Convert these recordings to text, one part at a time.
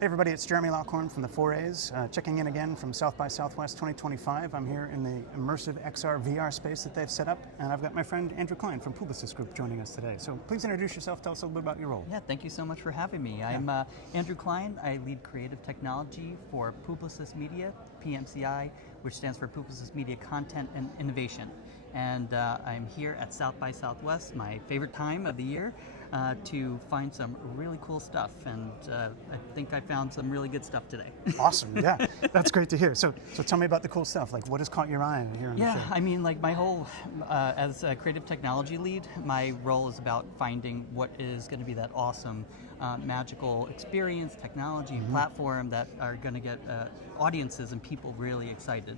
Hey everybody, it's Jeremy Lockhorn from the 4As, checking in again from South by Southwest 2025. I'm here in the immersive XR VR space that they've set up, and I've got my friend Andrew Klein from Publicis Group joining us today. So please introduce yourself, tell us a little bit about your role. Yeah, thank you so much for having me. I'm Andrew Klein. I lead creative technology for Publicis Media, PMCI, which stands for Publicis Media Content and Innovation. And I'm here at South by Southwest, my favorite time of the year, to find some really cool stuff. And I think I found some really good stuff today. Awesome, yeah, that's great to hear. So tell me about the cool stuff. Like, what has caught your eye here in the show? I mean, like my whole, as a creative technology lead, my role is about finding what is going to be that awesome, magical experience, technology, and platform that are going to get audiences and people really excited.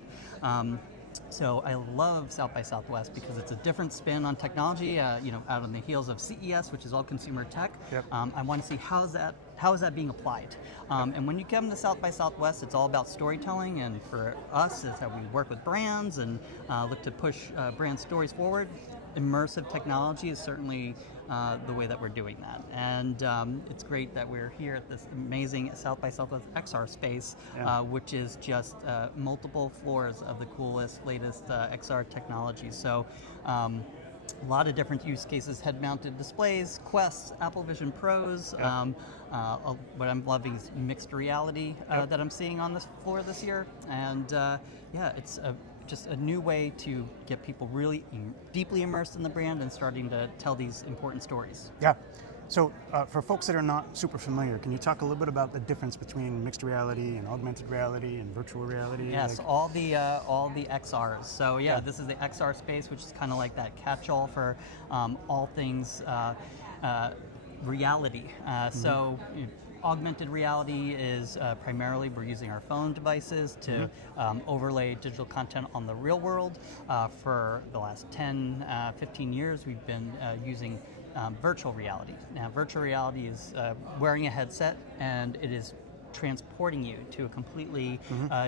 So I love South by Southwest because it's a different spin on technology. Out on the heels of CES, which is all consumer tech. Yep. I want to see how is that being applied. And when you come to South by Southwest, it's all about storytelling. And for us, is how we work with brands and look to push brand stories forward. Immersive technology is certainly the way that we're doing that. And it's great that we're here at this amazing South by Southwest XR space, which is just multiple floors of the coolest, latest XR technology. So a lot of different use cases, head-mounted displays, Quests, Apple Vision Pros. What I'm loving is mixed reality that I'm seeing on this floor this year. And it's just a new way to get people really deeply immersed in the brand and starting to tell these important stories. Yeah. So for folks that are not super familiar, can you talk a little bit about the difference between mixed reality and augmented reality and virtual reality? Yes, all the XRs. So this is the XR space, which is kind of like that catch-all for all things reality. So augmented reality is primarily we're using our phone devices to overlay digital content on the real world. For the last 10, 15 years, we've been using virtual reality. Now, virtual reality is wearing a headset, and it is transporting you to a completely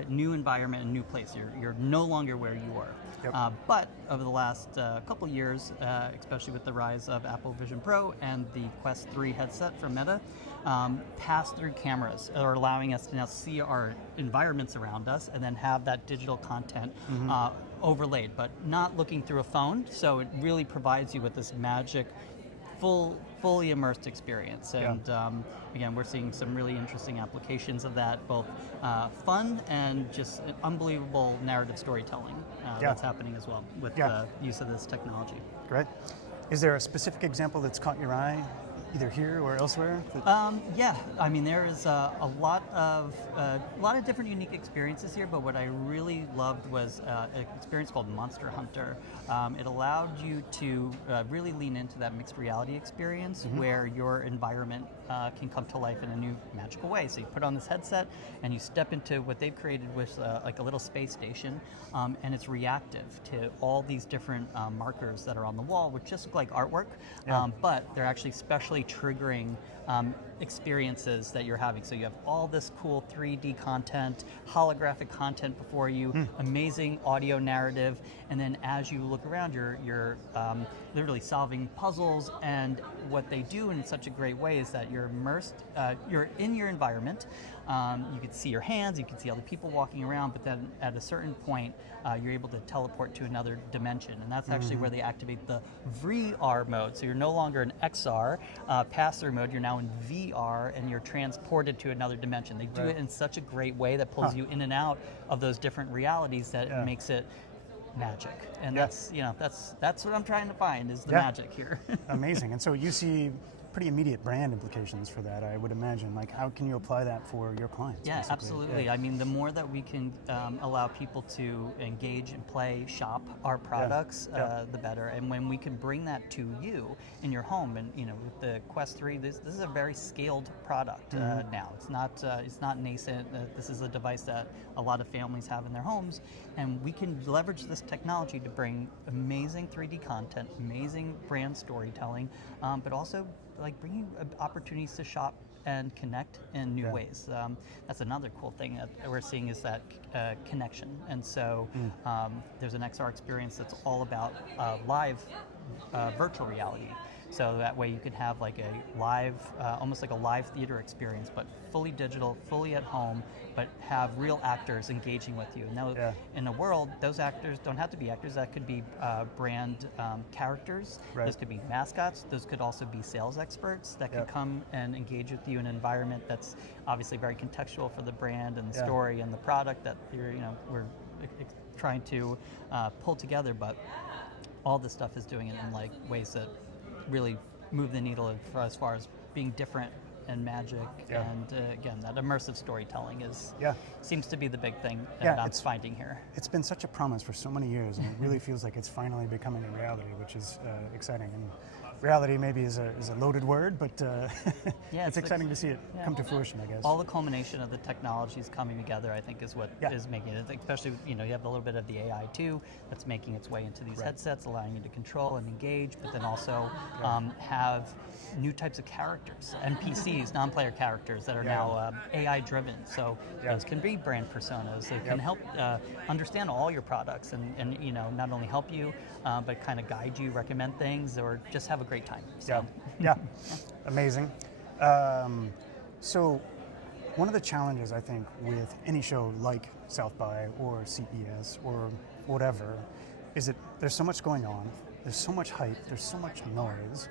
new environment and new place. You're no longer where you were. Yep. But over the last couple years, especially with the rise of Apple Vision Pro and the Quest 3 headset from Meta, pass-through cameras are allowing us to now see our environments around us and then have that digital content overlaid, but not looking through a phone. So it really provides you with this magic, fully immersed experience. And again, we're seeing some really interesting applications of that, both fun and just unbelievable narrative storytelling that's happening as well with the use of this technology. Great. Is there a specific example that's caught your eye, either here or elsewhere? I mean, there is a lot of different unique experiences here, but what I really loved was an experience called Monster Hunter. It allowed you to really lean into that mixed reality experience where your environment can come to life in a new magical way. So you put on this headset and you step into what they've created with like a little space station, and it's reactive to all these different markers that are on the wall, which just look like artwork, but they're actually specially triggering experiences that you're having. So you have all this cool 3D content, holographic content before you, amazing audio narrative, and then as you look around, you're literally solving puzzles. And what they do in such a great way is that you're immersed, you're in your environment. You can see your hands, you can see other people walking around, but then at a certain point, you're able to teleport to another dimension, and that's actually where they activate the VR mode. So you're no longer in XR pass-through mode, you're now in VR, and you're transported to another dimension. They do it in such a great way that pulls you in and out of those different realities that it makes it magic. And that's what I'm trying to find is the magic here. Amazing. And so you see pretty immediate brand implications for that, I would imagine. Like, how can you apply that for your clients? Yeah, basically? absolutely. I mean, the more that we can allow people to engage and play, shop our products, the better. And when we can bring that to you in your home, and with the Quest 3, this is a very scaled product now. It's not nascent. This is a device that a lot of families have in their homes, and we can leverage this technology to bring amazing 3D content, amazing brand storytelling, but also like bringing opportunities to shop and connect in new ways. That's another cool thing that we're seeing is that connection. And so there's an XR experience that's all about live virtual reality. So that way you could have like a live, almost like a live theater experience, but fully digital, fully at home, but have real actors engaging with you. Now, in a world, those actors don't have to be actors. That could be brand characters. Right. Those could be mascots. Those could also be sales experts that could come and engage with you in an environment that's obviously very contextual for the brand and the story and the product that we're trying to pull together. But all this stuff is doing it in like ways that really move the needle as far as being different and magic, and again, that immersive storytelling seems to be the big thing that I'm finding here. It's been such a promise for so many years, and it really feels like it's finally becoming a reality, which is exciting. And reality maybe is a loaded word, but it's exciting to see it come to fruition, I guess. All the culmination of the technologies coming together, I think, is what is making it. Especially, you have a little bit of the AI too, that's making its way into these headsets, allowing you to control and engage, but then also have new types of characters, NPCs, non-player characters that are now AI-driven. So those can be brand personas. They can help understand all your products and not only help you, but kind of guide you, recommend things, or just have a great time. So. Amazing. So one of the challenges, I think, with any show like South by or CES or whatever, is that there's so much going on, there's so much hype, there's so much noise.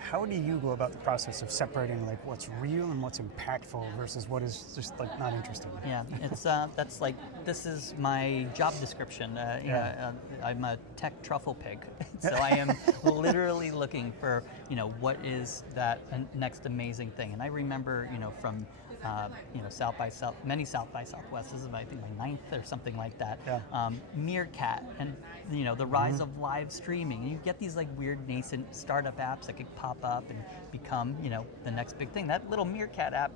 How do you go about the process of separating like what's real and what's impactful versus what is just like not interesting? Yeah, it's that's like, this is my job description. I'm a tech truffle pig, so I am literally looking for what is that next amazing thing. And I remember from many South by Southwest. This is I think my 9th or something like that. Meerkat and the rise of live streaming. And you get these like weird nascent startup apps that could pop up and become the next big thing. That little Meerkat app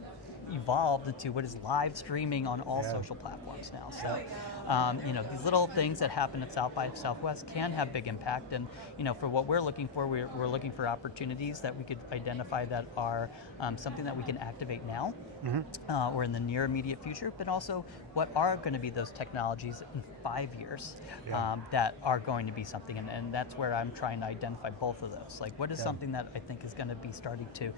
evolved into what is live streaming on all social platforms now. So these little things that happen at South by Southwest can have big impact. And for what we're looking for, we're looking for opportunities that we could identify that are something that we can activate now or in the near immediate future, but also what are going to be those technologies in 5 years that are going to be something. And that's where I'm trying to identify both of those. Like, what is something that I think is going to be starting to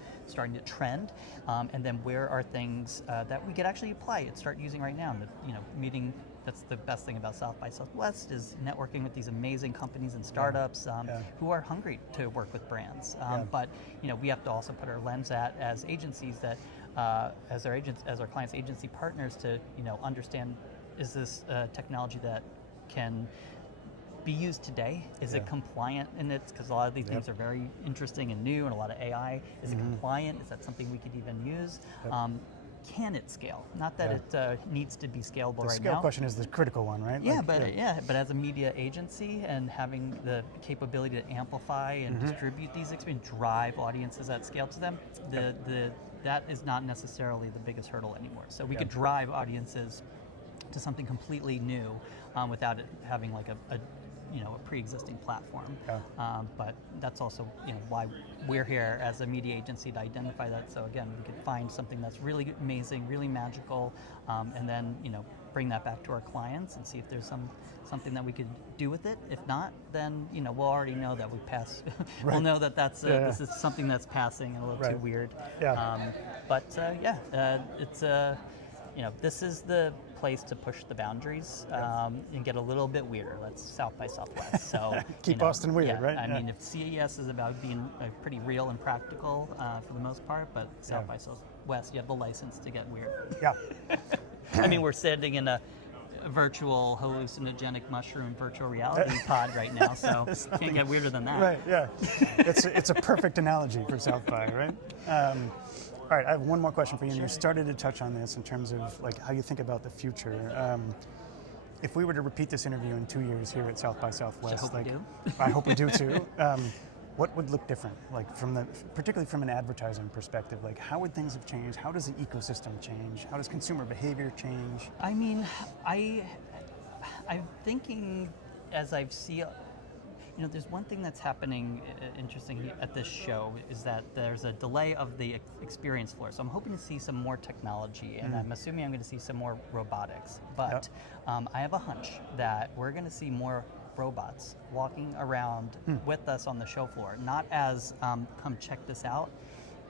trend, and then where are things that we could actually apply and start using right now. And that's the best thing about South by Southwest, is networking with these amazing companies and startups who are hungry to work with brands. But we have to also put our lens at as agencies that as our clients' agency partners to understand, is this technology that can be used today? Is it compliant in it? Because a lot of these things are very interesting and new, and a lot of AI. Is it compliant? Is that something we could even use? Can it scale? Not that it needs to be scalable right now. The scale question is the critical one, right? But as a media agency and having the capability to amplify and distribute these experiences, drive audiences at scale to them, that is not necessarily the biggest hurdle anymore. So we could drive audiences to something completely new without it having like a pre-existing platform. But that's also why we're here as a media agency, to identify that. So again, we could find something that's really amazing, really magical, and then bring that back to our clients and see if there's something that we could do with it. If not, then we'll already know that we pass. We'll know that this is something that's passing and a little too weird. It's this is the place to push the boundaries and get a little bit weirder. That's South by Southwest. So keep Boston weird, right? I mean, if CES is about being pretty real and practical for the most part, but South by Southwest, you have the license to get weird. I mean, we're sitting in a virtual hallucinogenic mushroom virtual reality pod right now, so can't get weirder than that. Right, yeah. It's a perfect analogy for South by, right? All right, I have one more question for you. And you started to touch on this in terms of like how you think about the future. If we were to repeat this interview in 2 years here at South by Southwest, I hope we do too. What would look different, like particularly from an advertising perspective? Like, how would things have changed? How does the ecosystem change? How does consumer behavior change? I mean, I'm thinking as I see. There's one thing that's happening interesting at this show, is that there's a delay of the experience floor. So I'm hoping to see some more technology, and I'm assuming I'm going to see some more robotics. But I have a hunch that we're going to see more robots walking around with us on the show floor, not as come check this out,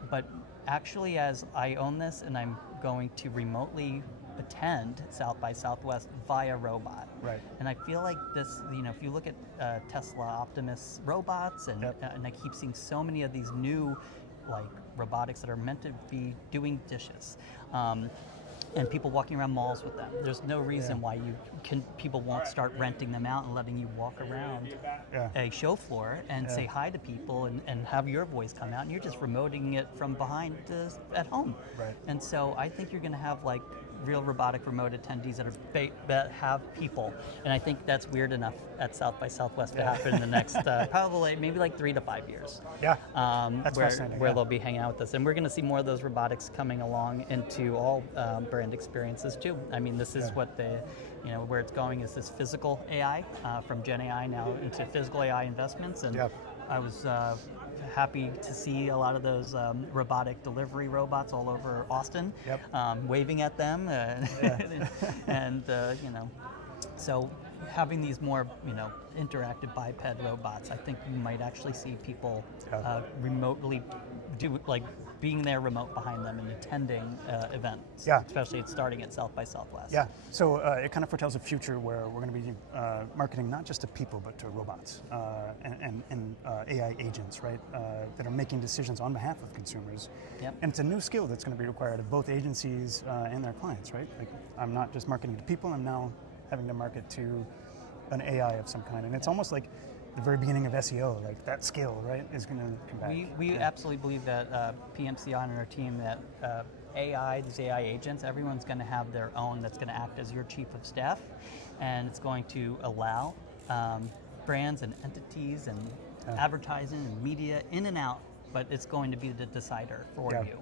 but actually as I own this and I'm going to remotely attend South by Southwest via robot. Right. And I feel like this, if you look at Tesla Optimus robots, and I keep seeing so many of these new like robotics that are meant to be doing dishes. And people walking around malls with them. There's no reason why people won't start renting them out and letting you walk around a show floor and say hi to people and have your voice come out, and you're just remoting it from behind at home. Right. And so I think you're going to have like real robotic remote attendees that have people, and I think that's weird enough at South by Southwest to happen in the next probably maybe like 3 to 5 years. Yeah, that's fascinating. Where they'll be hanging out with us, and we're going to see more of those robotics coming along into all brand experiences too. I mean, this is what where it's going is this physical AI from Gen AI now into physical AI investments, and I was happy to see a lot of those robotic delivery robots all over Austin, waving at them, and so having these more interactive biped robots, I think you might actually see people remotely do like being there remote behind them and attending events, especially it's starting at South by Southwest. Yeah, so it kind of foretells a future where we're going to be marketing not just to people but to robots and AI agents, right, that are making decisions on behalf of consumers. And it's a new skill that's going to be required of both agencies and their clients, right? Like, I'm not just marketing to people, I'm now having to market to an AI of some kind, and it's almost like the very beginning of SEO, like that skill, right, is going to come back. We absolutely believe that PMCI and our team, that these AI agents, everyone's going to have their own that's going to act as your chief of staff, and it's going to allow brands and entities and advertising and media in and out, but it's going to be the decider for you.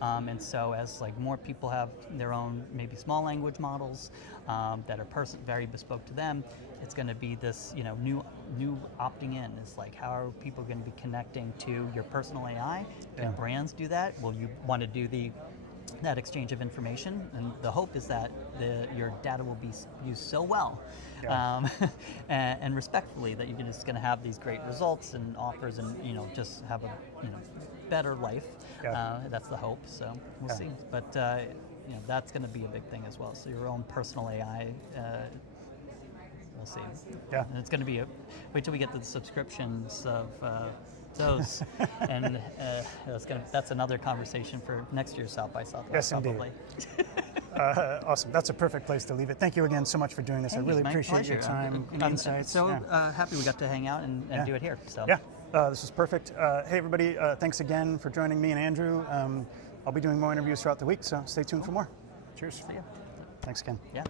And so as like more people have their own maybe small language models that are very bespoke to them, it's going to be this new opting in. It's like, how are people going to be connecting to your personal AI? Can brands do that? Will you want to do that exchange of information? And the hope is that your data will be used so well and respectfully that you're just going to have these great results and offers, and just have a better life. That's the hope. So we'll see. But that's going to be a big thing as well. So your own personal AI. We'll see. And it's going to be wait till we get to the subscriptions of those, and that's another conversation for next year's South by Southwest. Yes, probably. Awesome. That's a perfect place to leave it. Thank you again so much for doing this. I really appreciate your time and insights. So happy we got to hang out and do it here. So this is perfect. Hey everybody, thanks again for joining me and Andrew. I'll be doing more interviews throughout the week, so stay tuned for more. Cheers. See ya. Thanks again. Yeah.